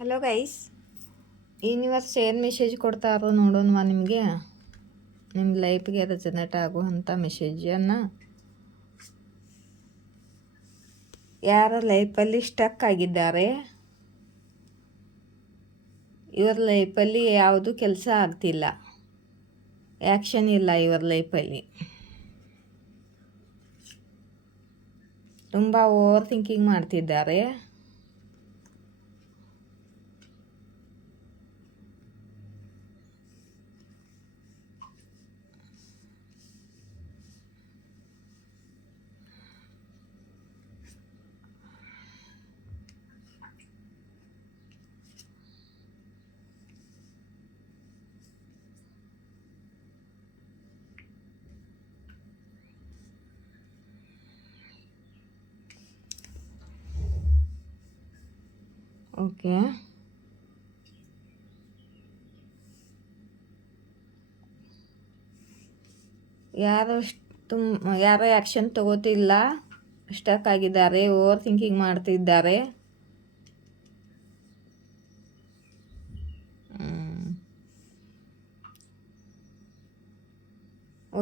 Hello guys, universe ಏನು message ಕೊಡ್ತಾರೋ ನೋಡೋಣ ನಿಮಗೆ. ನಿಮ್ಮ ಲೈಫ್ಗೆ ರೆಸನೇಟ್ ಆಗುವಂಥ ಮೆಸೇಜನ್ನು ಯಾರ ಲೈಫಲ್ಲಿ ಸ್ಟಕ್ ಆಗಿದ್ದಾರೆ, ಇವ್ರ ಲೈಫಲ್ಲಿ ಯಾವುದು ಕೆಲಸ ಆಗ್ತಿಲ್ಲ, ಆ್ಯಕ್ಷನ್ ಇಲ್ಲ ಇವ್ರ ಲೈಫಲ್ಲಿ, ತುಂಬ ಓವರ್ ಥಿಂಕಿಂಗ್ ಮಾಡ್ತಿದ್ದಾರೆ. ಓಕೆ, ಯಾರೋ ಆ್ಯಕ್ಷನ್ ತಗೋತಿಲ್ಲ, ಸ್ಟಕ್ ಆಗಿದ್ದಾರೆ, ಓವರ್ ಥಿಂಕಿಂಗ್ ಮಾಡ್ತಿದ್ದಾರೆ.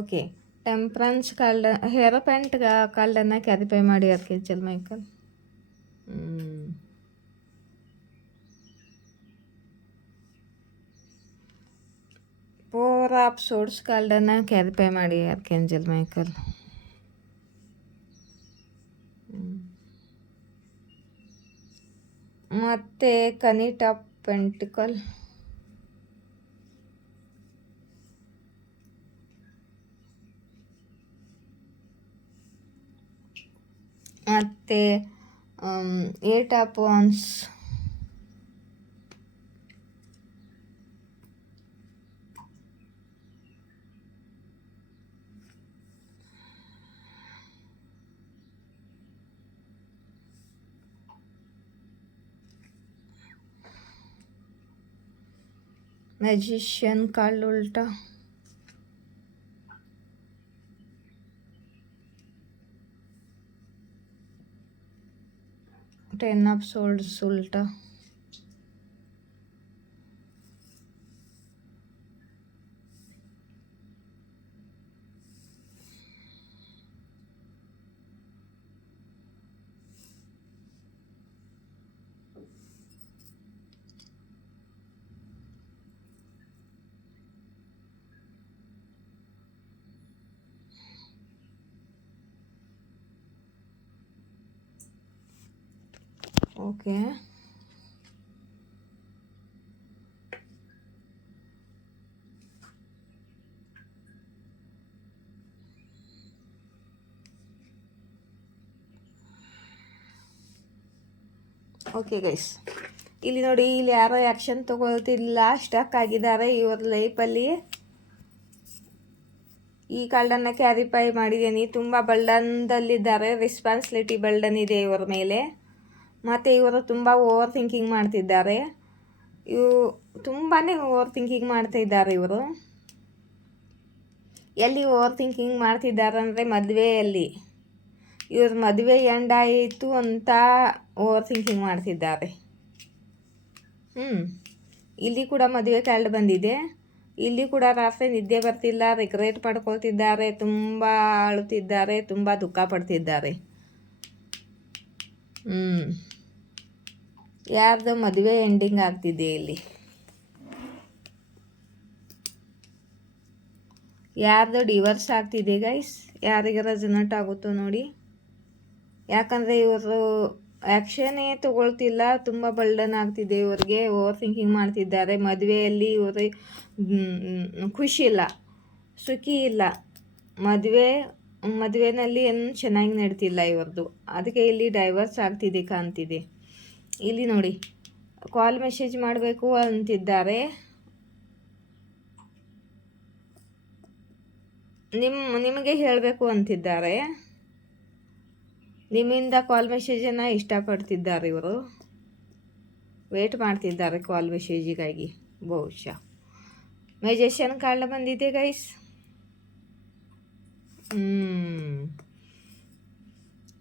ಓಕೆ, ಟೆಂಪ್ರೆನ್ಸ್ ಕಾರ್ಡ್, ಹೇರೋಪ್ಯಾಂಟ್ ಕಾರ್ಡನ್ನು ಕ್ಯಾರಿಫೈ ಮಾಡಿ ಅದಕ್ಕೆ ಚಲ್ ಮೈಕಲ್. ಫೋರ್ ಆಫ್ ಸೋರ್ಡ್ಸ್ ಕಾರ್ಡನ್ನು ಕ್ಯಾರಿಫೈ ಮಾಡಿ ಆರ್ಕೇಂಜಲ್ ಮೈಕಲ್. ಮತ್ತು ಕನಿಟ್ ಆಫ್ ಪೆಂಟಿಕಲ್, ಮತ್ತು ಏಟ್ ಆಫ್ ವಾನ್ಸ್, ಮ್ಯಾಜಿಷಿಯನ್ ಕಾರ್ಡ್ ಉಲ್ಟಾ, ಟೆನ್ ಆಫ್ ಸೋಲ್ಡ್ಸ್ ಉಲ್ಟಾ, ಓಕೆ. ಓಕೆ ಗೈಸ್, ಇಲ್ಲಿ ನೋಡಿ, ಇಲ್ಲಿ ಯಾರೋ ಆ್ಯಕ್ಷನ್ ತಗೊಳ್ತಿಲ್ಲ, ಸ್ಟಕ್ ಆಗಿದ್ದಾರೆ ಇವ್ರ ಲೈಫಲ್ಲಿ. ಈ ಕಾರ್ಡನ್ನು ಕ್ಯಾರಿಫೈ ಮಾಡಿದ್ದೀನಿ. ತುಂಬ ಬರ್ಡನ್ದಲ್ಲಿದ್ದಾರೆ, ರೆಸ್ಪಾನ್ಸಿಬಿಲಿಟಿ ಬರ್ಡನ್ ಇದೆ ಇವರ ಮೇಲೆ. ಮತ್ತು ಇವರು ತುಂಬ ಓವರ್ ಥಿಂಕಿಂಗ್ ಮಾಡ್ತಿದ್ದಾರೆ. ತುಂಬಾ ಓವರ್ ಥಿಂಕಿಂಗ್ ಮಾಡ್ತಿದ್ದಾರೆ ಇವರು. ಎಲ್ಲಿ ಓವರ್ ಥಿಂಕಿಂಗ್ ಮಾಡ್ತಿದ್ದಾರೆ ಅಂದರೆ ಮದುವೆಯಲ್ಲಿ. ಇವ್ರ ಮದುವೆ ಎಂಡ್ ಆಯಿತು ಅಂತ ಓವರ್ ಥಿಂಕಿಂಗ್ ಮಾಡ್ತಿದ್ದಾರೆ. ಇಲ್ಲಿ ಕೂಡ ಮದುವೆ ಕಾರ್ಡ್ ಬಂದಿದೆ. ಇಲ್ಲಿ ಕೂಡ ರಾತ್ರಿ ನಿದ್ದೆ ಬರ್ತಿಲ್ಲ, ರಿಗ್ರೆಟ್ ಮಾಡ್ಕೊಳ್ತಿದ್ದಾರೆ, ತುಂಬ ಅಳುತ್ತಿದ್ದಾರೆ, ತುಂಬ ದುಃಖ ಪಡ್ತಿದ್ದಾರೆ. ಯಾರ್ದು ಮದುವೆ ಎಂಡಿಂಗ್ ಆಗ್ತಿದೆ ಇಲ್ಲಿ, ಯಾರ್ದು ಡಿವೋರ್ಸ್ ಆಗ್ತಿದೆ ಗೈಸ್. ಯಾರಿಗೆ ರೆಸನೇಟ್ ಆಗುತ್ತೋ ನೋಡಿ. ಯಾಕಂದರೆ ಇವರು ಆ್ಯಕ್ಷನೇ ತಗೊಳ್ತಿಲ್ಲ, ತುಂಬ ಬರ್ಡನ್ ಆಗ್ತಿದೆ ಇವ್ರಿಗೆ, ಓವರ್ ಥಿಂಕಿಂಗ್ ಮಾಡ್ತಿದ್ದಾರೆ. ಮದುವೆಯಲ್ಲಿ ಇವರು ಖುಷಿ ಇಲ್ಲ, ಸುಖಿ ಇಲ್ಲ, ಮದುವೆನಲ್ಲಿ ಏನು ಚೆನ್ನಾಗಿ ನಡೀತಿಲ್ಲ ಇವ್ರದ್ದು. ಅದಕ್ಕೆ ಇಲ್ಲಿ ಡೈವರ್ಸ್ ಆಗ್ತಿದೆ ಕಾಣ್ತಿದೆ. ಇಲ್ಲಿ ನೋಡಿ, ಕಾಲ್ ಮೆಸೇಜ್ ಮಾಡಬೇಕು ಅಂತಿದ್ದಾರೆ. ನಿಮಗೆ ಹೇಳಬೇಕು ಅಂತಿದ್ದಾರೆ. ನಿಮ್ಮಿಂದ ಕಾಲ್ ಮೆಸೇಜನ್ನು ಇಷ್ಟಪಡ್ತಿದ್ದಾರೆ ಇವರು. ವೇಟ್ ಮಾಡ್ತಿದ್ದಾರೆ ಕಾಲ್ ಮೆಸೇಜಿಗಾಗಿ ಬಹುಶಃ. ಮ್ಯಾಜಿಷಿಯನ್ ಕಾರ್ಡ್ ಬಂದಿದೆ ಗೈಸ್.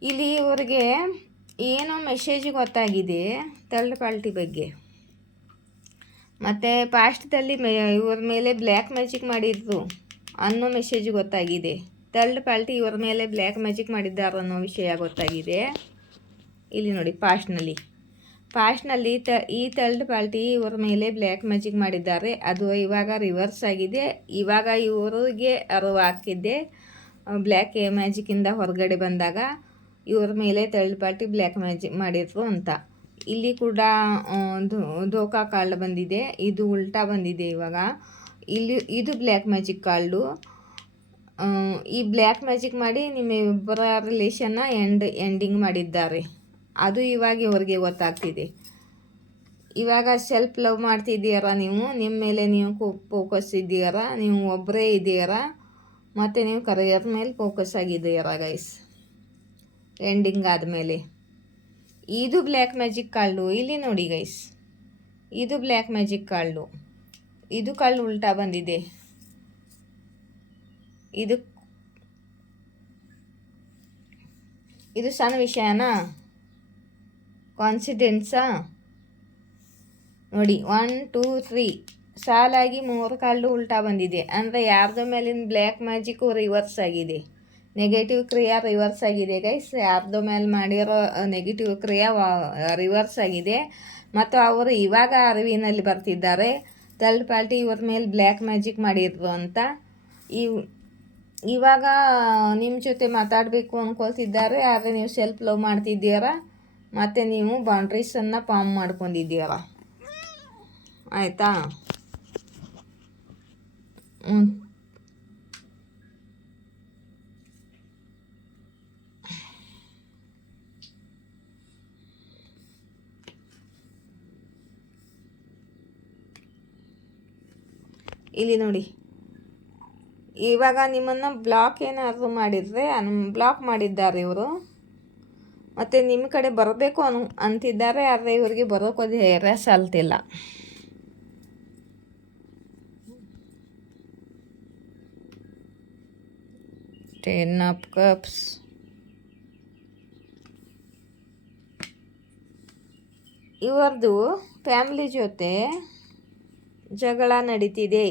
ಇಲ್ಲಿ ಇವರಿಗೆ ಏನೋ ಮೆಸೇಜ್ ಗೊತ್ತಾಗಿದೆ ಥರ್ಡ್ ಪಾರ್ಟಿ ಬಗ್ಗೆ. ಮತ್ತು ಪಾಸ್ಟ್ದಲ್ಲಿ ಇವ್ರ ಮೇಲೆ ಬ್ಲ್ಯಾಕ್ ಮ್ಯಾಜಿಕ್ ಮಾಡಿದ್ರು ಅನ್ನೋ ಮೆಸೇಜ್ ಗೊತ್ತಾಗಿದೆ. ಥರ್ಡ್ ಪಾರ್ಟಿ ಇವ್ರ ಮೇಲೆ ಬ್ಲ್ಯಾಕ್ ಮ್ಯಾಜಿಕ್ ಮಾಡಿದ್ದಾರೆ ಅನ್ನೋ ವಿಷಯ ಗೊತ್ತಾಗಿದೆ. ಇಲ್ಲಿ ನೋಡಿ ಪಾಸ್ಟ್ನಲ್ಲಿ ಈ ಥರ್ಡ್ ಪಾರ್ಟಿ ಇವ್ರ ಮೇಲೆ ಬ್ಲ್ಯಾಕ್ ಮ್ಯಾಜಿಕ್ ಮಾಡಿದ್ದಾರೆ. ಅದು ಇವಾಗ ರಿವರ್ಸ್ ಆಗಿದೆ. ಇವಾಗ ಇವರಿಗೆ ಅರಿವಾಗ್ತಿದೆ ಬ್ಲ್ಯಾಕ್ ಮ್ಯಾಜಿಕ್ಕಿಂದ ಹೊರಗಡೆ ಬಂದಾಗ ಇವ್ರ ಮೇಲೆ ಥರ್ಡ್ ಪಾರ್ಟಿ ಬ್ಲ್ಯಾಕ್ ಮ್ಯಾಜಿಕ್ ಮಾಡಿದ್ರು ಅಂತ. ಇಲ್ಲಿ ಕೂಡ ಧೋಕಾ ಕಾರ್ಡ್ ಬಂದಿದೆ, ಇದು ಉಲ್ಟಾ ಬಂದಿದೆ. ಇವಾಗ ಇದು ಬ್ಲ್ಯಾಕ್ ಮ್ಯಾಜಿಕ್ ಕಾರ್ಡು. ಈ ಬ್ಲ್ಯಾಕ್ ಮ್ಯಾಜಿಕ್ ಮಾಡಿ ನಿಮ್ಮಿಬ್ಬರ ರಿಲೇಷನ್ನ ಎಂಡಿಂಗ್ ಮಾಡಿದ್ದಾರೆ. ಅದು ಇವಾಗ ಇವ್ರಿಗೆ ಗೊತ್ತಾಗ್ತಿದೆ. ಇವಾಗ ಸೆಲ್ಫ್ ಲವ್ ಮಾಡ್ತಿದ್ದೀರಾ ನೀವು, ನಿಮ್ಮ ಮೇಲೆ ನೀವು ಫೋಕಸ್ ಇದ್ದೀರಾ, ನೀವು ಒಬ್ಬರೇ ಇದ್ದೀರಾ, ಮತ್ತು ನೀವು ಕರಿಯರ್ ಮೇಲೆ ಫೋಕಸ್ ಆಗಿದ್ದೀರಾ ಗೈಸ್. ಎಂಡಿಂಗ್ ಆದಮೇಲೆ ಇದು ಬ್ಲ್ಯಾಕ್ ಮ್ಯಾಜಿಕ್ ಕಾರ್ಡು. ಇಲ್ಲಿ ನೋಡಿ ಗೈಸ್, ಇದು ಬ್ಲ್ಯಾಕ್ ಮ್ಯಾಜಿಕ್ ಕಾರ್ಡು. ಇದು ಕಾರ್ಡ್ ಉಲ್ಟಾ ಬಂದಿದೆ. ಇದು ಸಣ್ಣ ವಿಷಯನಾ? ಕಾನ್ಸಿಡೆನ್ಸಾ? ನೋಡಿ 1 2 3 ಸಾಲಾಗಿ 3 ಕಾರ್ಡು ಉಲ್ಟಾ ಬಂದಿದೆ. ಅಂದರೆ ಯಾರ್ದು ಮೇಲಿನ ಬ್ಲ್ಯಾಕ್ ಮ್ಯಾಜಿಕ್ಕು ರಿವರ್ಸ್ ಆಗಿದೆ, ನೆಗೆಟಿವ್ ಕ್ರಿಯಾ ರಿವರ್ಸ್ ಆಗಿದೆ ಗೈಸ್. ಯಾರ್ದು ಮೇಲೆ ಮಾಡಿರೋ ನೆಗೆಟಿವ್ ಕ್ರಿಯಾ ರಿವರ್ಸ್ ಆಗಿದೆ. ಮತ್ತು ಅವರು ಇವಾಗ ಅರಿವಿನಲ್ಲಿ ಬರ್ತಿದ್ದಾರೆ ಥರ್ಡ್ ಪಾರ್ಟಿ ಇವ್ರ ಮೇಲೆ ಬ್ಲ್ಯಾಕ್ ಮ್ಯಾಜಿಕ್ ಮಾಡಿದ್ರು ಅಂತ. ಇವಾಗ ನಿಮ್ಮ ಜೊತೆ ಮಾತಾಡಬೇಕು ಅಂದ್ಕೊಳ್ತಿದ್ದಾರೆ. ಆದರೆ ನೀವು ಸೆಲ್ಫ್ ಲವ್ ಮಾಡ್ತಿದ್ದೀರಾ ಮತ್ತು ನೀವು ಬೌಂಡ್ರೀಸನ್ನು ಫಾರ್ಮ್ ಮಾಡ್ಕೊಂಡಿದ್ದೀರಾ. ಆಯಿತಾ? ಇಲ್ಲಿ ನೋಡಿ, ಇವಾಗ ನಿಮ್ಮನ್ನು ಬ್ಲಾಕ್ ಏನಾದರೂ ಮಾಡಿದರೆ ಬ್ಲಾಕ್ ಮಾಡಿದ್ದಾರೆ ಇವರು. ಮತ್ತು ನಿಮ್ಮ ಕಡೆ ಬರಬೇಕು ಅಂತಿದ್ದಾರೆ. ಆದರೆ ಇವರಿಗೆ ಬರೋಕೆ ಧೈರ್ಯ ಸಾಲ್ತಿಲ್ಲ. Ten of cups. ಇವರದು ಫ್ಯಾಮಿಲಿ ಜೊತೆ ಜಗಳ ನಡೀತಿದೆ.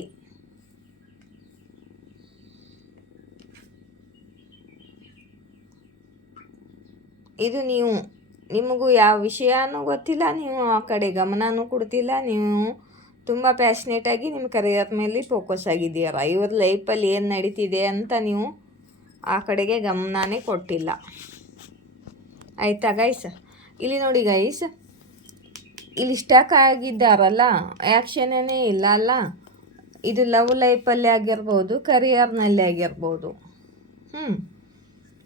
ಇದು ನಿಮಗೂ ಯಾವ ವಿಷಯನೂ ಗೊತ್ತಿಲ್ಲ, ನೀವು ಆ ಕಡೆ ಗಮನನೂ ಕೊಡ್ತಿಲ್ಲ. ನೀವು ತುಂಬ ಪ್ಯಾಷನೇಟಾಗಿ ನಿಮ್ಮ ಕರಿಯರ್ ಮೇಲೆ ಫೋಕಸ್ ಆಗಿದ್ದೀರ. ಇವ್ರ ಲೈಫಲ್ಲಿ ಏನು ನಡೀತಿದೆ ಅಂತ ನೀವು ಆ ಕಡೆಗೆ ಗಮನನೇ ಕೊಟ್ಟಿಲ್ಲ. ಆಯಿತಾ ಗೈಸ್? ಇಲ್ಲಿ ನೋಡಿ ಗೈಸ್, ಇಲ್ಲಿ ಸ್ಟಕ್ ಆಗಿದ್ದಾರಲ್ಲ, ಆ್ಯಕ್ಷನ್ನೇ ಇಲ್ಲ ಅಲ್ಲ. ಇದು ಲವ್ ಲೈಫಲ್ಲಿ ಆಗಿರ್ಬೋದು, ಕರಿಯರ್ನಲ್ಲಿ ಆಗಿರ್ಬೋದು.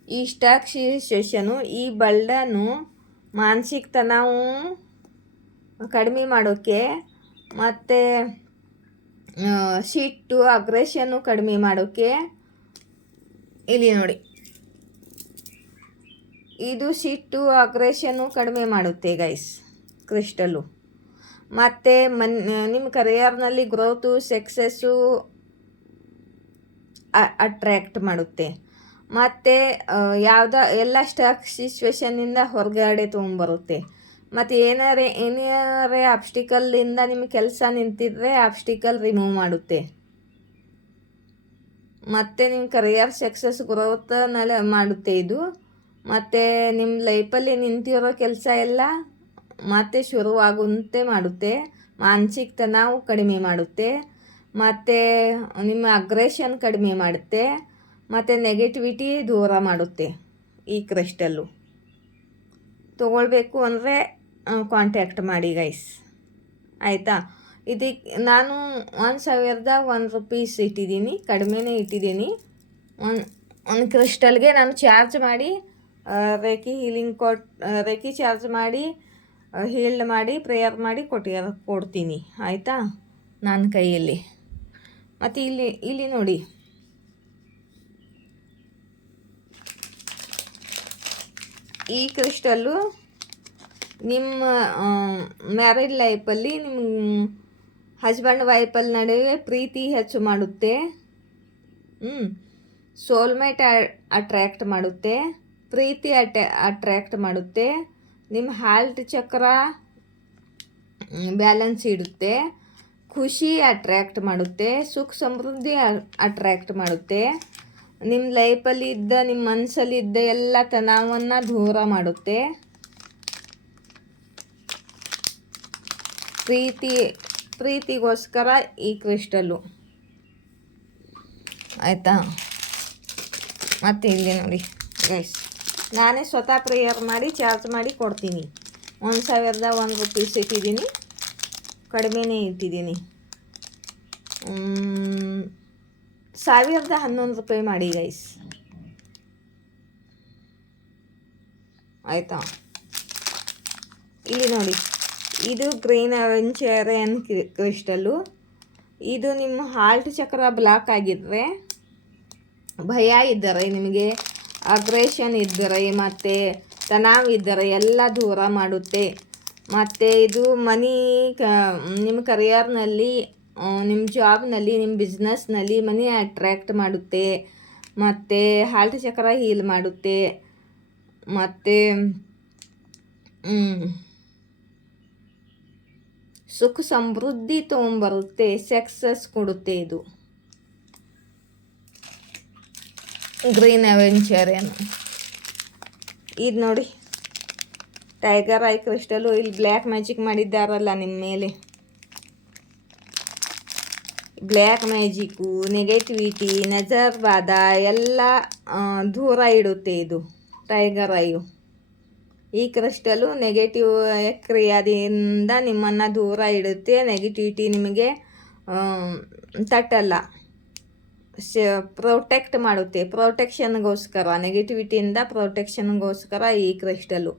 ಈ ಸ್ಟಕ್ ಸಿಚುವೇಶನು, ಈ ಬರ್ಡನ್ನು, ಮಾನಸಿಕ ತನಾವು ಕಡಿಮೆ ಮಾಡೋಕ್ಕೆ, ಮತ್ತು ಸಿಟ್ಟು ಅಗ್ರೆಷನ್ನು ಕಡಿಮೆ ಮಾಡೋಕ್ಕೆ. ಇಲ್ಲಿ ನೋಡಿ, ಇದು ಸಿಟ್ಟು ಅಗ್ರೆಷನ್ನು ಕಡಿಮೆ ಮಾಡುತ್ತೆ ಗೈಸ್ ಕ್ರಿಸ್ಟಲ್ಲು. ಮತ್ತು ನಿಮ್ಮ ಕರಿಯರ್ನಲ್ಲಿ ಗ್ರೋತು, ಸಕ್ಸಸ್ಸು ಅಟ್ರ್ಯಾಕ್ಟ್ ಮಾಡುತ್ತೆ. ಮತ್ತು ಎಲ್ಲ ಸ್ಟಕ್ ಸಿಚುವೇಶನ್ನಿಂದ ಹೊರಗಡೆ ತೊಗೊಂಬರುತ್ತೆ. ಮತ್ತು ಏನಾರೇ ಆಬ್ಸ್ಟಿಕಲ್ಲಿಂದ ನಿಮ್ಮ ಕೆಲಸ ನಿಂತಿದ್ರೆ ಆಬ್ಸ್ಟಿಕಲ್ ರಿಮೂವ್ ಮಾಡುತ್ತೆ. ಮತ್ತು ನಿಮ್ಮ ಕರಿಯರ್ ಸಕ್ಸಸ್ ಗ್ರೋತ್ನಲ್ಲಿ ಮಾಡುತ್ತೆ ಇದು. ಮತ್ತು ನಿಮ್ಮ ಲೈಫಲ್ಲಿ ನಿಂತಿರೋ ಕೆಲಸ ಎಲ್ಲ ಮತ್ತೆ ಶುರುವಾಗುವಂತೆ ಮಾಡುತ್ತೆ. ಮಾನಸಿಕ ತನಾವು ಕಡಿಮೆ ಮಾಡುತ್ತೆ. ಮತ್ತು ನಿಮ್ಮ ಅಗ್ರೆಷನ್ ಕಡಿಮೆ ಮಾಡುತ್ತೆ. ಮತ್ತು ನೆಗೆಟಿವಿಟಿ ದೂರ ಮಾಡುತ್ತೆ ಈ ಕ್ರಿಸ್ಟಲ್ಲು. ತೊಗೊಳ್ಬೇಕು ಅಂದರೆ ಕಾಂಟ್ಯಾಕ್ಟ್ ಮಾಡಿ ಗೈಸ್. ಆಯಿತಾ? ಇದಕ್ಕೆ ನಾನು 1001 ರೂಪೀಸ್ ಇಟ್ಟಿದ್ದೀನಿ, ಕಡಿಮೆನೇ ಇಟ್ಟಿದ್ದೀನಿ. ಒಂದು ಕ್ರಿಸ್ಟಲ್ಗೆ ನಾನು ಚಾರ್ಜ್ ಮಾಡಿ ರೇಖಿ ಚಾರ್ಜ್ ಮಾಡಿ ಹೀಲ್ಡ್ ಮಾಡಿ ಪ್ರೇಯರ್ ಮಾಡಿ ಕೊಡ್ತೀನಿ. ಆಯಿತಾ? ನನ್ನ ಕೈಯಲ್ಲಿ. ಮತ್ತು ಇಲ್ಲಿ ನೋಡಿ, ಈ ಕ್ರಿಸ್ಟಲ್ಲು ನಿಮ್ಮ ಮ್ಯಾರೇಜ್ ಲೈಫಲ್ಲಿ ನಿಮ್ಮ ಹಸ್ಬೆಂಡ್ ವೈಫಲ್ಲಿ ನಡುವೆ ಪ್ರೀತಿ ಹೆಚ್ಚು ಮಾಡುತ್ತೆ. ಸೋಲ್ಮೇಟ್ ಅಟ್ರ್ಯಾಕ್ಟ್ ಮಾಡುತ್ತೆ, ಪ್ರೀತಿ ಅಟ್ರ್ಯಾಕ್ಟ್ ಮಾಡುತ್ತೆ. ನಿಮ್ಮ ಹಾರ್ಟ್ ಚಕ್ರ ಬ್ಯಾಲೆನ್ಸ್ ಇಡುತ್ತೆ. ಖುಷಿ ಅಟ್ರ್ಯಾಕ್ಟ್ ಮಾಡುತ್ತೆ, ಸುಖ ಸಮೃದ್ಧಿ ಅಟ್ರ್ಯಾಕ್ಟ್ ಮಾಡುತ್ತೆ. ನಿಮ್ಮ ಲೈಫಲ್ಲಿ ಇದ್ದ, ನಿಮ್ಮ ಮನಸ್ಸಲ್ಲಿದ್ದ ಎಲ್ಲ ತನಾವನ್ನು ದೂರ ಮಾಡುತ್ತೆ. ಪ್ರೀತಿಗೋಸ್ಕರ ಈ ಕ್ರಿಸ್ಟಲ್ಲು, ಆಯಿತಾ. ಮತ್ತು ಇಲ್ಲಿ ನೋಡಿ ಗೈಸ್, ನಾನೇ ಸ್ವತಃ ಪ್ರೇಯರ್ ಮಾಡಿ ಚಾರ್ಜ್ ಮಾಡಿ ಕೊಡ್ತೀನಿ. 1001 ರೂಪೀಸ್ ಇಟ್ಟಿದ್ದೀನಿ, ಕಡಿಮೆನೇ ಇಟ್ಟಿದ್ದೀನಿ. 1011 ರೂಪಾಯಿ ಮಾಡಿ ಗೈಸ್, ಆಯಿತಾ. ಇಲ್ಲಿ ನೋಡಿ, ಇದು ಗ್ರೀನ್ ಅವೆಂಚರಿಯನ್ ಕ್ರಿಸ್ಟಲ್ಲು. ಇದು ನಿಮ್ಮ ಹಾರ್ಟ್ ಚಕ್ರ ಬ್ಲಾಕ್ ಆಗಿದ್ದರೆ, ಭಯ ಇದ್ದರೆ, ನಿಮಗೆ ಅಗ್ರೆಷನ್ ಇದ್ದರೆ, ಮತ್ತು ತನಾವ್ ಇದ್ದರೆ ಎಲ್ಲ ದೂರ ಮಾಡುತ್ತೆ. ಮತ್ತು ಇದು ನಿಮ್ಮ ಕರಿಯರ್ನಲ್ಲಿ, ನಿಮ್ಮ ಜಾಬ್ನಲ್ಲಿ, ನಿಮ್ಮ ಬಿಸ್ನೆಸ್ನಲ್ಲಿ ಮನಿ ಅಟ್ರ್ಯಾಕ್ಟ್ ಮಾಡುತ್ತೆ. ಮತ್ತು ಹಾರ್ಟ್ ಚಕ್ರ ಹೀಲ್ ಮಾಡುತ್ತೆ. ಮತ್ತು ಸುಖ ಸಮೃದ್ಧಿ ತೊಗೊಂಬರುತ್ತೆ, ಸಕ್ಸಸ್ ಕೊಡುತ್ತೆ. ಇದು ಗ್ರೀನ್ ಅವೆಂಚರಿಯನ್. ಇದು ನೋಡಿ, ಟೈಗರ್ ಐ ಕ್ರಿಸ್ಟಲ್ಲು. ಇಲ್ಲಿ ಬ್ಲ್ಯಾಕ್ ಮ್ಯಾಜಿಕ್ ಮಾಡಿದ್ದಾರಲ್ಲ ನಿಮ್ಮ ಮೇಲೆ, ಬ್ಲ್ಯಾಕ್ ಮ್ಯಾಜಿಕ್ಕು, ನೆಗೆಟಿವಿಟಿ, ನಜರ್ವಾದ ಎಲ್ಲ ದೂರ ಇಡುತ್ತೆ ಇದು ಟೈಗರ್ ಐಯು. ಈ ಕ್ರಿಸ್ಟಲ್ಲು ನೆಗೆಟಿವ್ ಕ್ರಿಯಾದಿಂದ ನಿಮ್ಮನ್ನು ದೂರ ಇಡುತ್ತೆ. ನೆಗೆಟಿವಿಟಿ ನಿಮಗೆ ತಟ್ಟಲ್ಲ, ಪ್ರೊಟೆಕ್ಟ್ ಮಾಡುತ್ತೆ. ಪ್ರೊಟೆಕ್ಷನ್ಗೋಸ್ಕರ, ನೆಗೆಟಿವಿಟಿಯಿಂದ ಪ್ರೊಟೆಕ್ಷನ್ಗೋಸ್ಕರ ಈ ಕ್ರಿಸ್ಟಲ್ಲು.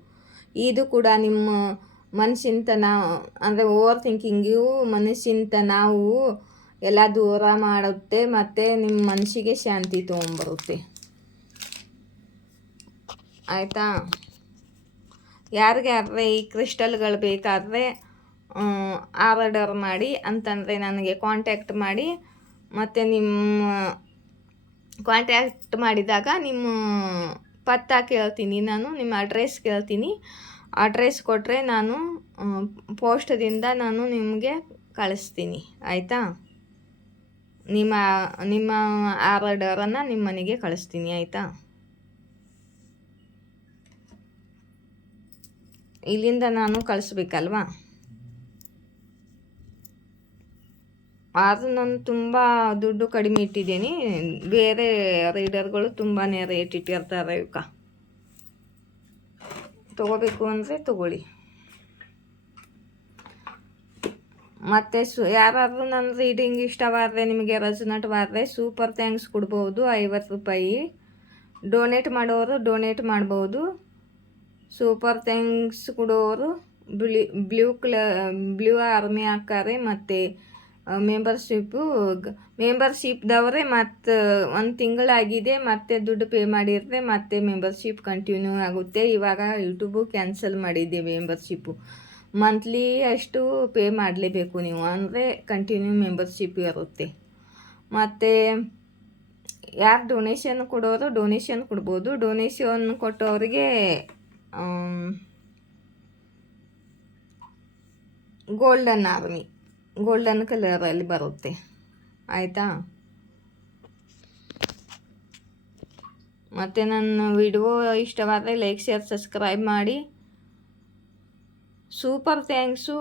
ಇದು ಕೂಡ ನಿಮ್ಮ ಮನಸ್ಸಿನ ತನಾವು, ಅಂದರೆ ಓವರ್ ಥಿಂಕಿಂಗು, ಮನಸ್ಸಿನ ತನಾವು ಎಲ್ಲ ದೂರ ಮಾಡುತ್ತೆ. ಮತ್ತು ನಿಮ್ಮ ಮನಸ್ಸಿಗೆ ಶಾಂತಿ ತೊಗೊಂಬರುತ್ತೆ, ಆಯಿತಾ. ಯಾರಿಗಾದ್ರೆ ಈ ಕ್ರಿಸ್ಟಲ್ಗಳು ಬೇಕಾದರೆ ಆರ್ಡರ್ ಮಾಡಿ ಅಂತಂದರೆ ನನಗೆ ಕಾಂಟ್ಯಾಕ್ಟ್ ಮಾಡಿ. ಮತ್ತು ನಿಮ್ಮ ಕಾಂಟ್ಯಾಕ್ಟ್ ಮಾಡಿದಾಗ ನಿಮ್ಮ ಪತ್ತ ಕೇಳ್ತೀನಿ, ನಾನು ನಿಮ್ಮ ಅಡ್ರೆಸ್ ಕೇಳ್ತೀನಿ. ಅಡ್ರೆಸ್ ಕೊಟ್ಟರೆ ನಾನು ಪೋಸ್ಟದಿಂದ ನಾನು ನಿಮಗೆ ಕಳಿಸ್ತೀನಿ, ಆಯಿತಾ. ನಿಮ್ಮ ಆರ್ಡರನ್ನು ನಿಮ್ಮ ಮನೆಗೆ ಕಳಿಸ್ತೀನಿ, ಆಯಿತಾ. ಇಲ್ಲಿಂದ ನಾನು ಕಳಿಸ್ಬೇಕಲ್ವಾ. ಆದರೂ ನಾನು ತುಂಬ ದುಡ್ಡು ಕಡಿಮೆ ಇಟ್ಟಿದ್ದೀನಿ. ಬೇರೆ ರೀಡರ್ಗಳು ತುಂಬಾ ರೇಟ್ ಇಟ್ಟಿರ್ತಾರೆ. ಇವಕ್ಕೆ ತೊಗೋಬೇಕು ಅಂದರೆ ತೊಗೊಳ್ಳಿ. ಮತ್ತು ಯಾರಾದರೂ ನನ್ನ ರೀಡಿಂಗ್ ಇಷ್ಟವಾದರೆ, ನಿಮಗೆ ರೆಸೊನೇಟ್ವಾದರೆ ಸೂಪರ್ ಥ್ಯಾಂಕ್ಸ್ ಕೊಡ್ಬೋದು, 50 ರೂಪಾಯಿ. ಡೊನೇಟ್ ಮಾಡೋರು ಡೊನೇಟ್ ಮಾಡ್ಬೋದು. ಸೂಪರ್ ಥ್ಯಾಂಕ್ಸ್ ಕೊಡೋರು ಬ್ಲೂ ಆರ್ಮಿ ಹಾಕ್ತಾರೆ. ಮತ್ತು ಮೆಂಬರ್ಶಿಪ್ದವರೇ ಮತ್ತು 1 ತಿಂಗಳಾಗಿದೆ ಮತ್ತು ದುಡ್ಡು ಪೇ ಮಾಡಿದರೆ ಮತ್ತೆ ಮೆಂಬರ್ಶಿಪ್ ಕಂಟಿನ್ಯೂ ಆಗುತ್ತೆ. ಇವಾಗ ಯೂಟ್ಯೂಬು ಕ್ಯಾನ್ಸಲ್ ಮಾಡಿದ್ದೆ ಮೆಂಬರ್ಶಿಪ್ಪು. ಮಂತ್ಲಿ ಅಷ್ಟು ಪೇ ಮಾಡಲೇಬೇಕು ನೀವು, ಅಂದರೆ ಕಂಟಿನ್ಯೂ ಮೆಂಬರ್ಶಿಪ್ ಇರುತ್ತೆ. ಮತ್ತು ಯಾರು ಡೊನೇಷನ್ ಕೊಡೋರು ಡೊನೇಷನ್ ಕೊಡ್ಬೋದು. ಡೊನೇಷನ್ ಕೊಟ್ಟವರಿಗೆ ಗೋಲ್ಡನ್ ಆರ್ಮಿ, ಗೋಲ್ಡನ್ ಕಲರಲ್ಲಿ ಬರುತ್ತೆ, ಆಯಿತಾ. ಮತ್ತು ನನ್ನ ವಿಡಿಯೋ ಇಷ್ಟವಾದರೆ ಲೈಕ್, ಶೇರ್, ಸಬ್ಸ್ಕ್ರೈಬ್ ಮಾಡಿ. ಸೂಪರ್ ಥ್ಯಾಂಕ್ಸು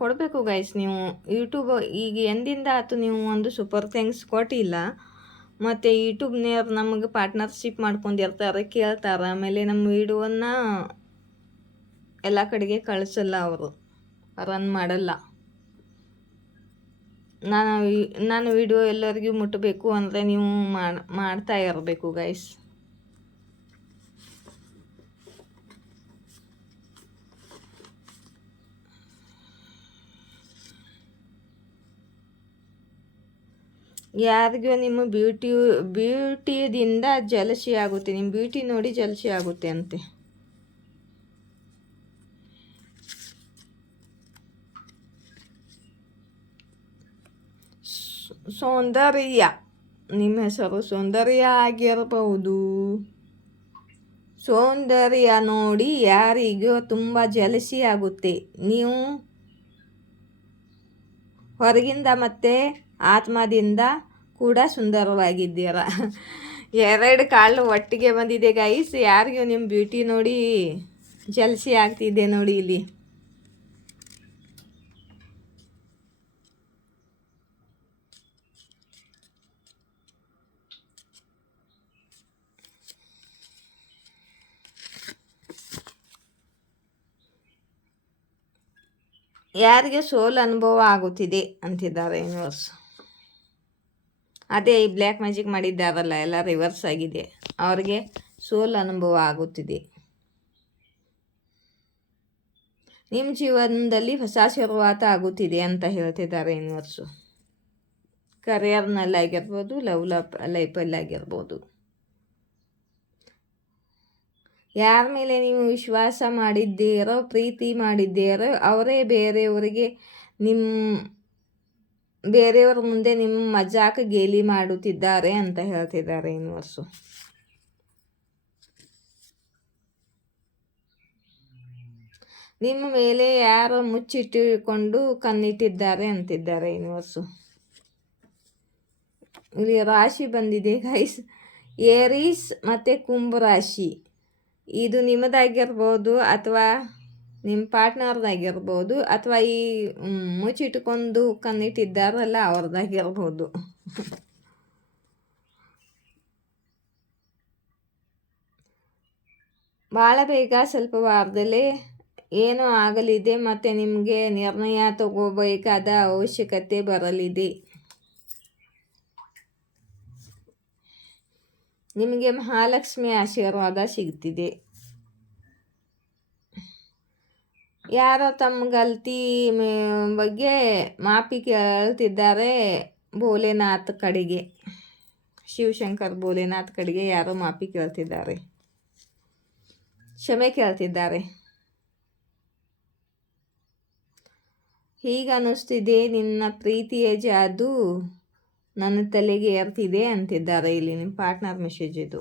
ಕೊಡಬೇಕು ಗೈಸ್ ನೀವು. ಯೂಟ್ಯೂಬ್ ಈಗ ಎಂದಿಂದ ಆಯ್ತು ನೀವು ಒಂದು ಸೂಪರ್ ಥ್ಯಾಂಕ್ಸ್ ಕೊಟ್ಟಿಲ್ಲ. ಮತ್ತು ಯೂಟ್ಯೂಬ್ನವ್ರು ನಮಗೆ ಪಾರ್ಟ್ನರ್ಶಿಪ್ ಮಾಡ್ಕೊಂಡಿರ್ತಾರೆ, ಕೇಳ್ತಾರೆ. ಆಮೇಲೆ ನಮ್ಮ ವಿಡಿಯೋನ ಎಲ್ಲ ಕಡೆಗೆ ಕಳಿಸಲ್ಲ, ಅವರು ರನ್ ಮಾಡಲ್ಲ. ನಾನು ವಿಡಿಯೋ ಎಲ್ಲರಿಗೂ ಮುಟ್ಟಬೇಕು ಅಂದರೆ ನೀವು ಮಾಡ್ತಾ ಇರಬೇಕು ಗೈಸ್. ಯಾರಿಗೂ ನಿಮ್ಮ ಬ್ಯೂಟಿದಿಂದ ಜಲಸಿ ಆಗುತ್ತೆ, ನಿಮ್ಮ ಬ್ಯೂಟಿ ನೋಡಿ ಜಲಸಿ ಆಗುತ್ತೆ ಅಂತೆ. ಸೌಂದರ್ಯ, ನಿಮ್ಮ ಹೆಸರು ಸೌಂದರ್ಯ ಆಗಿರಬಹುದು. ಸೌಂದರ್ಯ ನೋಡಿ ಯಾರಿಗೂ ತುಂಬ ಜಲಸಿ ಆಗುತ್ತೆ. ನೀವು ಹೊರಗಿಂದ ಮತ್ತು ಆತ್ಮದಿಂದ ಕೂಡ ಸುಂದರವಾಗಿದ್ದೀರ. ಎರಡು ಕಾಳು ಒಟ್ಟಿಗೆ ಬಂದಿದೆ ಗೈಸ್. ಯಾರಿಗೂ ನಿಮ್ಮ ಬ್ಯೂಟಿ ನೋಡಿ ಜಲ್ಸಿ ಆಗ್ತಿದೆ ನೋಡಿ ಇಲ್ಲಿ. ಯಾರಿಗೆ ಸೋಲ್ ಅನುಭವ ಆಗುತ್ತಿದೆ ಅಂತಿದ್ದಾರೆ ಯೂನಿವರ್ಸ್. ಅದೇ ಈ ಬ್ಲ್ಯಾಕ್ ಮ್ಯಾಜಿಕ್ ಮಾಡಿದ್ದಾರಲ್ಲ, ಎಲ್ಲ ರಿವರ್ಸ್ ಆಗಿದೆ. ಅವ್ರಿಗೆ ಸೋಲ್ ಅನುಭವ ಆಗುತ್ತಿದೆ. ನಿಮ್ಮ ಜೀವನದಲ್ಲಿ ಹೊಸ ಶುರುವಾತ ಆಗುತ್ತಿದೆ ಅಂತ ಹೇಳ್ತಿದ್ದಾರೆ ಯೂನಿವರ್ಸು. ಕರಿಯರ್ನಲ್ಲಿ ಆಗಿರ್ಬೋದು, ಲೈಫಲ್ಲಿ ಆಗಿರ್ಬೋದು. ಯಾರ ಮೇಲೆ ನೀವು ವಿಶ್ವಾಸ ಮಾಡಿದ್ದೀರೋ, ಪ್ರೀತಿ ಮಾಡಿದ್ದೀರೋ, ಅವರೇ ಬೇರೆಯವರ ಮುಂದೆ ನಿಮ್ಮ ಮಜಾಕ ಗೇಲಿ ಮಾಡುತ್ತಿದ್ದಾರೆ ಅಂತ ಹೇಳ್ತಿದ್ದಾರೆ ಯೂನಿವರ್ಸು. ನಿಮ್ಮ ಮೇಲೆ ಯಾರೋ ಮುಚ್ಚಿಟ್ಟುಕೊಂಡು ಕಣ್ಣಿಟ್ಟಿದ್ದಾರೆ ಅಂತಿದ್ದಾರೆ ಯೂನಿವರ್ಸು. ಇಲ್ಲಿ ರಾಶಿ ಬಂದಿದೆ ಗೈಸ್, ಏರೀಸ್ ಮತ್ತು ಕುಂಭ ರಾಶಿ. ಇದು ನಿಮ್ಮದಾಗಿರ್ಬೋದು, ಅಥವಾ ನಿಮ್ಮ ಪಾರ್ಟ್ನರ್ದಾಗಿರ್ಬೋದು, ಅಥವಾ ಈ ಮುಚ್ಚಿಟ್ಕೊಂಡು ಕಣ್ಣಿಟ್ಟಿದ್ದಾರಲ್ಲ ಅವ್ರದ್ದಾಗಿರ್ಬೋದು. ಭಾಳ ಬೇಗ ಸ್ವಲ್ಪ ವಾರದಲ್ಲೇ ಏನೋ ಆಗಲಿದೆ ಮತ್ತು ನಿಮಗೆ ನಿರ್ಣಯ ತಗೋಬೇಕಾದ ಅವಶ್ಯಕತೆ ಬರಲಿದೆ. ನಿಮಗೆ ಮಹಾಲಕ್ಷ್ಮಿ ಆಶೀರ್ವಾದ ಸಿಗ್ತಿದೆ. ಯಾರೋ ತಮ್ಮ ಗಲ್ತಿ ಬಗ್ಗೆ ಮಾಫಿ ಕೇಳ್ತಿದ್ದಾರೆ ಭೋಲೆನಾಥ್ ಕಡೆಗೆ. ಶಿವಶಂಕರ್ ಭೋಲೆನಾಥ್ ಕಡೆಗೆ ಯಾರೋ ಮಾಫಿ ಕೇಳ್ತಿದ್ದಾರೆ, ಕ್ಷಮೆ ಕೇಳ್ತಿದ್ದಾರೆ. ಹೀಗೆ ಅನ್ನಿಸ್ತಿದೆ, ನಿನ್ನ ಪ್ರೀತಿಯ ಜಾದು ನನ್ನ ತಲೆಗೆ ಏರ್ತಿದೆ ಅಂತಿದ್ದಾರೆ ಇಲ್ಲಿ ನಿಮ್ಮ ಪಾರ್ಟ್ನರ್ ಮೆಸೇಜ್ ಇದು.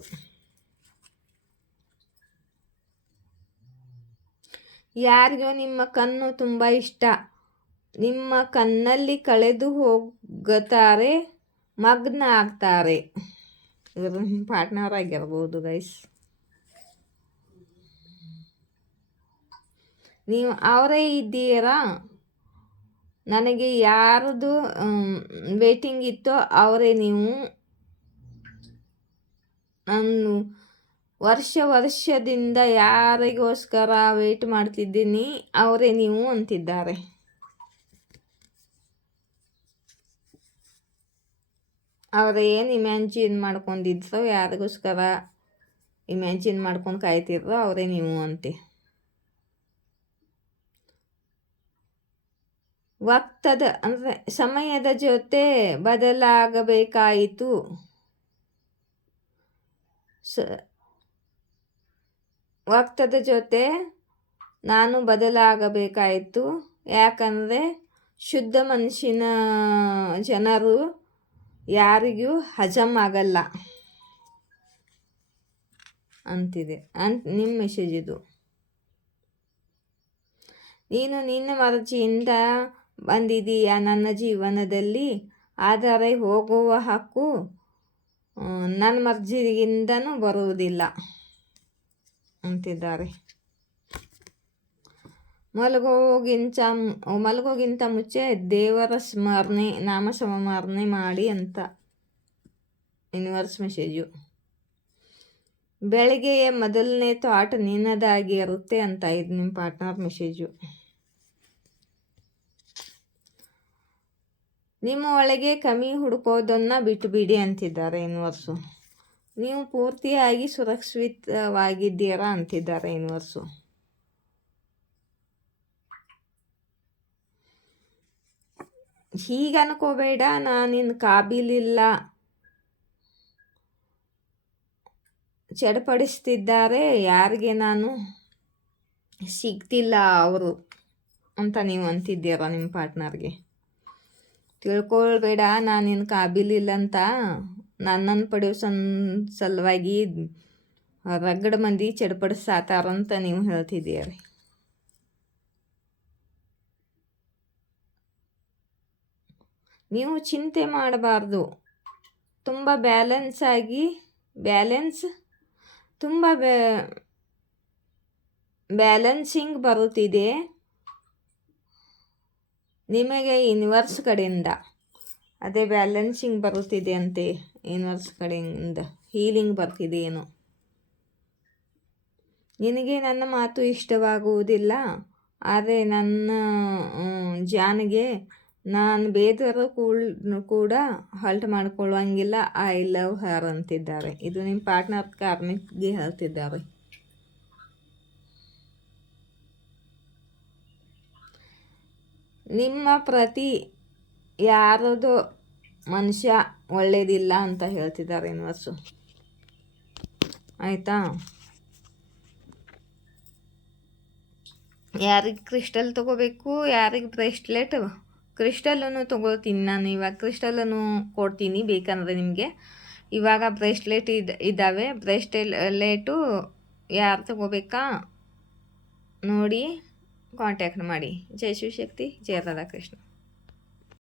ಯಾರಿಗೋ ನಿಮ್ಮ ಕಣ್ಣು ತುಂಬ ಇಷ್ಟ, ನಿಮ್ಮ ಕಣ್ಣಲ್ಲಿ ಕಳೆದು ಹೋಗುತ್ತಾರೆ, ಮಗ್ನ ಆಗ್ತಾರೆ. ಇವರು ನಿಮ್ಮ ಪಾರ್ಟ್ನರ್ ಆಗಿರ್ಬೋದು ಗೈಸ್. ನೀವು ಅವರೇ ಇದ್ದೀರಾ. ನನಗೆ ಯಾರದು ವೇಟಿಂಗ್ ಇತ್ತೋ ಅವರೇ ನೀವು. ನಾನು ವರ್ಷದಿಂದ ಯಾರಿಗೋಸ್ಕರ ವೇಟ್ ಮಾಡ್ತಿದ್ದೀನಿ ಅವರೇ ನೀವು ಅಂತಿದ್ದಾರೆ. ಅವರೇ ಏನು ಇಮ್ಯಾಜಿನ್ ಮಾಡ್ಕೊಂಡಿದ್ರು, ಯಾರಿಗೋಸ್ಕರ ಇಮ್ಯಾಜಿನ್ ಮಾಡ್ಕೊಂಡು ಕಾಯ್ತಿದ್ರು ಅವರೇ ನೀವು ಅಂತೆ. ವಕ್ತದ ಅಂದರೆ ಸಮಯದ ಜೊತೆ ಬದಲಾಗಬೇಕಾಯಿತು. ವಕ್ತದ ಜೊತೆ ನಾನು ಬದಲಾಗಬೇಕಾಯಿತು. ಯಾಕಂದರೆ ಶುದ್ಧ ಮನಸ್ಸಿನ ಜನರು ಯಾರಿಗೂ ಹಜಮ್ ಆಗಲ್ಲ ಅಂತಿದೆ ನಿಮ್ಮ ಮೆಸೇಜ್ ಇದು. ನೀನು ನಿನ್ನ ಮರ್ಜಿಯಿಂದ ಬಂದಿದ್ದೀಯಾ ನನ್ನ ಜೀವನದಲ್ಲಿ, ಆದರೆ ಹೋಗುವ ಹಕ್ಕು ನನ್ನ ಮರ್ಜಿಯಿಂದನೂ ಬರುವುದಿಲ್ಲ ಅಂತಿದ್ದಾರೆ. ಮಲಗೋಗಿಂತ ಮುಂಚೆ ದೇವರ ನಾಮಸ್ಮರಣೆ ಮಾಡಿ ಅಂತ ಯೂನಿವರ್ಸ್ ಮೆಸೇಜು. ಬೆಳಗ್ಗೆಯ ಮೊದಲನೇ ಥಾಟ್ ನಿನ್ನದಾಗಿರುತ್ತೆ ಅಂತ ಇದು ನಿಮ್ಮ ಪಾರ್ಟ್ನರ್ ಮೆಸೇಜು. ನಿಮ್ಮ ಒಳಗೆ ಕಮ್ಮಿ ಹುಡುಕೋದನ್ನು ಬಿಟ್ಟುಬಿಡಿ ಅಂತಿದ್ದಾರೆ ಯೂನಿವರ್ಸು. ನೀವು ಪೂರ್ತಿಯಾಗಿ ಸುರಕ್ಷಿತವಾಗಿದ್ದೀರಾ ಅಂತಿದ್ದಾರೆ ಯೂನಿವರ್ಸು. ಹೀಗೆ ಅನ್ಕೋಬೇಡ, ನಾನಿನ್ನು ಕಾಬಿಲಿಲ್ಲ, ಚಡಪಡಿಸ್ತಿದ್ದಾರೆ, ಯಾರಿಗೆ ನಾನು ಸಿಗ್ತಿಲ್ಲ ಅವರು ಅಂತ ನೀವು ಅಂತಿದ್ದೀರ ನಿಮ್ಮ ಪಾರ್ಟ್ನರ್ಗೆ. ತಿಳ್ಕೊಳ್ಬೇಡ, ನಾನಿನ್ನು ಕಾಬಿಲಿಲ್ಲ ಅಂತ. ನನ್ನನ್ನು ಪಡೆಯೋ ಸಲುವಾಗಿ ರಗಡ ಮಂದಿ ಚಡಪಡಿಸಾತಾರಂತ ನೀವು ಹೇಳ್ತಿದ್ದೀರಿ. ನೀವು ಚಿಂತೆ ಮಾಡಬಾರ್ದು. ತುಂಬ ತುಂಬ ಬ್ಯಾಲೆನ್ಸಿಂಗ್ ಬರುತ್ತಿದೆ ನಿಮಗೆ ಯೂನಿವರ್ಸ್ ಕಡೆಯಿಂದ. ಅದೇ ಬ್ಯಾಲೆನ್ಸಿಂಗ್ ಬರುತ್ತಿದೆ ಅಂತೆ ಯೂನಿವರ್ಸ್ ಕಡೆಯಿಂದ, ಹೀಲಿಂಗ್ ಬರ್ತಿದೆ ಏನೋ. ನಿನಗೆ ನನ್ನ ಮಾತು ಇಷ್ಟವಾಗುವುದಿಲ್ಲ, ಆದರೆ ನನ್ನ ಜಾನ್ಗೆ ನಾನು ಬೇದರು ಕೂಡ ಹಲ್ಟ್ ಮಾಡ್ಕೊಳ್ಳುವಂಗಿಲ್ಲ. ಐ ಲವ್ ಹರ್ ಅಂತಿದ್ದಾರೆ. ಇದು ನಿಮ್ಮ ಪಾರ್ಟ್ನರ್ ಕಾರ್ಮಿಕ್ಗೆ ಹೇಳ್ತಿದ್ದಾರೆ. ನಿಮ್ಮ ಪ್ರತಿ ಯಾರದು ಮನುಷ್ಯ ಒಳ್ಳೇದಿಲ್ಲ ಅಂತ ಹೇಳ್ತಿದ್ದಾರೆ ಯೂನಿವರ್ಸು. ಆಯಿತಾ? ಯಾರಿಗೆ ಕ್ರಿಸ್ಟಲ್ ತೊಗೋಬೇಕು, ಯಾರಿಗೆ ಬ್ರೇಸ್ಲೆಟ್, ಕ್ರಿಸ್ಟಲನ್ನು ತೊಗೊಳ್ತೀನಿ ನಾನು. ಇವಾಗ ಕ್ರಿಸ್ಟಲನ್ನು ಕೊಡ್ತೀನಿ ಬೇಕಂದರೆ ನಿಮಗೆ. ಇವಾಗ ಬ್ರೇಸ್ಲೆಟ್ ಇದ್ದಾವೆ. ಬ್ರೇಸ್ಲೆಟು ಯಾರು ತೊಗೋಬೇಕಾ ನೋಡಿ ಕಾಂಟ್ಯಾಕ್ಟ್ ಮಾಡಿ. ಜೈ ಶಿವಶಕ್ತಿ, ಜಯ ರಾಧಾಕೃಷ್ಣ.